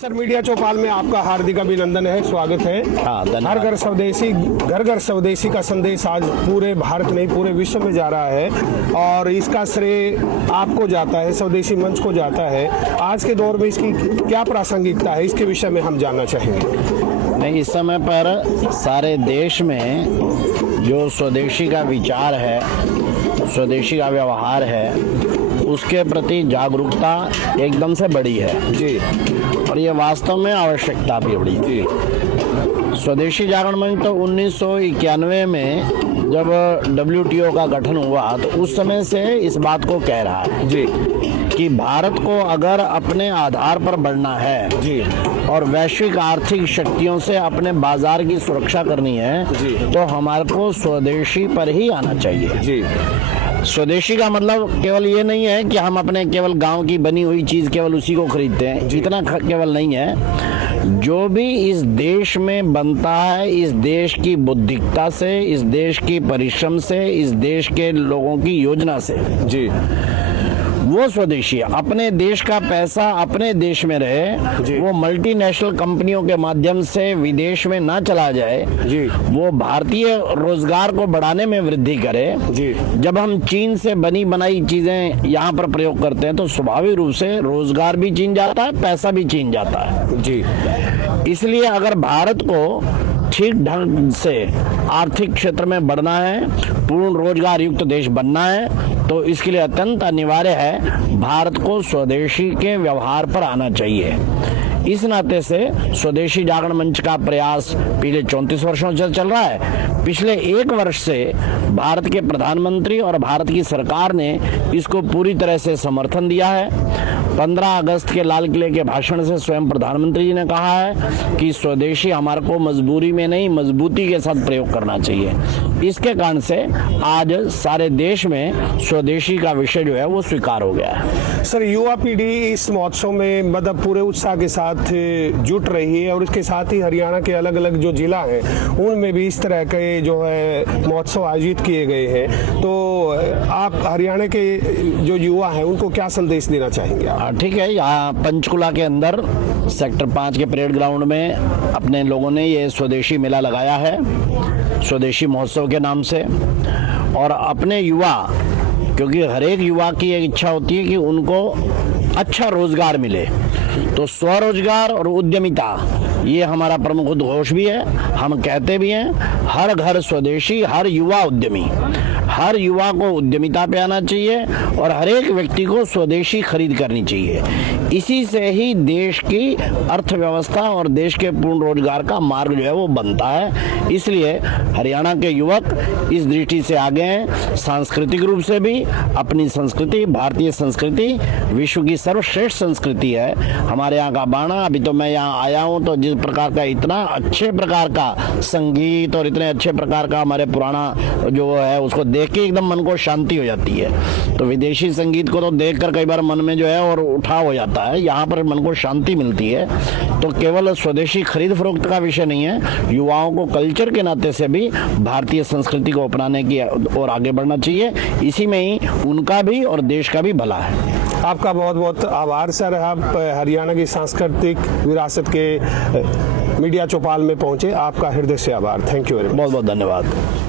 Sir, media चौपाल में आपका हार्दिक अभिनंदन है, स्वागत है। हर घर स्वदेशी, घर घर स्वदेशी का संदेश आज पूरे भारत नहीं पूरे विश्व में जा रहा है और इसका श्रेय आपको जाता है, स्वदेशी मंच को जाता है। आज के दौर में इसकी क्या प्रासंगिकता है, इसके विषय में हम जानना चाहेंगे। नहीं, इस समय पर सारे देश में जो स्वदेशी का विचार है, स्वदेशी का व्यवहार है, उसके प्रति जागरूकता एकदम से बढ़ी है जी, और ये वास्तव में आवश्यकता भी बढ़ी जी। स्वदेशी जागरण मंच तो 1991 में जब WTO का गठन हुआ तो उस समय से इस बात को कह रहा है जी कि भारत को अगर अपने आधार पर बढ़ना है जी और वैश्विक आर्थिक शक्तियों से अपने बाजार की सुरक्षा करनी है जी, तो हमारे को स्वदेशी पर ही आना चाहिए जी। स्वदेशी का मतलब केवल ये नहीं है कि हम अपने केवल गांव की बनी हुई चीज केवल उसी को खरीदते हैं, इतना केवल नहीं है। जो भी इस देश में बनता है, इस देश की बौद्धिकता से, इस देश की परिश्रम से, इस देश के लोगों की योजना से जी, वो स्वदेशी है। अपने देश का पैसा अपने देश में रहे, वो मल्टीनेशनल कंपनियों के माध्यम से विदेश में ना चला जाए जी, वो भारतीय रोजगार को बढ़ाने में वृद्धि करे जी। जब हम चीन से बनी बनाई चीजें यहाँ पर प्रयोग करते हैं तो स्वाभाविक रूप से रोजगार भी चीन जाता है, पैसा भी चीन जाता है जी। इसलिए अगर भारत को ठीक ढंग से आर्थिक क्षेत्र में बढ़ना है, पूर्ण रोजगार युक्त देश बनना है, तो इसके लिए अत्यंत अनिवार्य है भारत को स्वदेशी के व्यवहार पर आना चाहिए। इस नाते से स्वदेशी जागरण मंच का प्रयास पिछले 34 वर्षों से चल रहा है। पिछले 1 वर्ष से भारत के प्रधानमंत्री और भारत की सरकार ने इसको पूरी तरह से समर्थन दिया है। 15 अगस्त के लाल किले के भाषण से स्वयं प्रधानमंत्री जी ने कहा है कि स्वदेशी हमारे को मजबूरी में नहीं मजबूती के साथ प्रयोग करना चाहिए। इसके कारण से आज सारे देश में स्वदेशी का विषय जो है वो स्वीकार हो गया है। सर, युवा पीढ़ी इस महोत्सव में मतलब पूरे उत्साह के साथ जुट रही है और इसके साथ ही हरियाणा के अलग अलग जो जिला हैं उनमें भी इस तरह के जो है महोत्सव आयोजित किए गए हैं। तो आप हरियाणा के जो युवा हैं उनको क्या संदेश देना चाहेंगे? ठीक है, यहाँ पंचकुला के अंदर सेक्टर 5 के परेड ग्राउंड में अपने लोगों ने ये स्वदेशी मेला लगाया है, स्वदेशी महोत्सव के नाम से। और अपने युवा, क्योंकि हर एक युवा की एक इच्छा होती है कि उनको अच्छा रोजगार मिले, तो स्वरोजगार और उद्यमिता ये हमारा प्रमुख उद्घोष भी है। हम कहते भी हैं हर घर स्वदेशी, हर युवा उद्यमी। हर युवा को उद्यमिता पे आना चाहिए और हर एक व्यक्ति को स्वदेशी खरीद करनी चाहिए। इसी से ही देश की अर्थव्यवस्था और देश के पूर्ण रोजगार का मार्ग जो है वो बनता है। इसलिए हरियाणा के युवक इस दृष्टि से आगे हैं। सांस्कृतिक रूप से भी अपनी संस्कृति, भारतीय संस्कृति विश्व की सर्वश्रेष्ठ संस्कृति है। हमारे यहाँ का बाणा, अभी तो मैं यहाँ आया हूँ तो जिस प्रकार का इतना अच्छे प्रकार का संगीत और इतने अच्छे प्रकार का हमारे पुराना जो है उसको देख के एकदम मन को शांति हो जाती है। तो विदेशी संगीत को तो देखकर कई बार मन में जो है और उठाव हो जाता है, यहाँ पर मन को शांति मिलती है। तो केवल स्वदेशी खरीद फरोख्त का विषय नहीं है, युवाओं को कल्चर के नाते से भी भारतीय संस्कृति को अपनाने की और आगे बढ़ना चाहिए। इसी में ही उनका भी और देश का भी भला है। आपका बहुत बहुत आभार सर। आप हरियाणा की सांस्कृतिक विरासत के मीडिया चौपाल में पहुंचे, आपका हृदय से आभार। Thank you very much. बहुत बहुत धन्यवाद।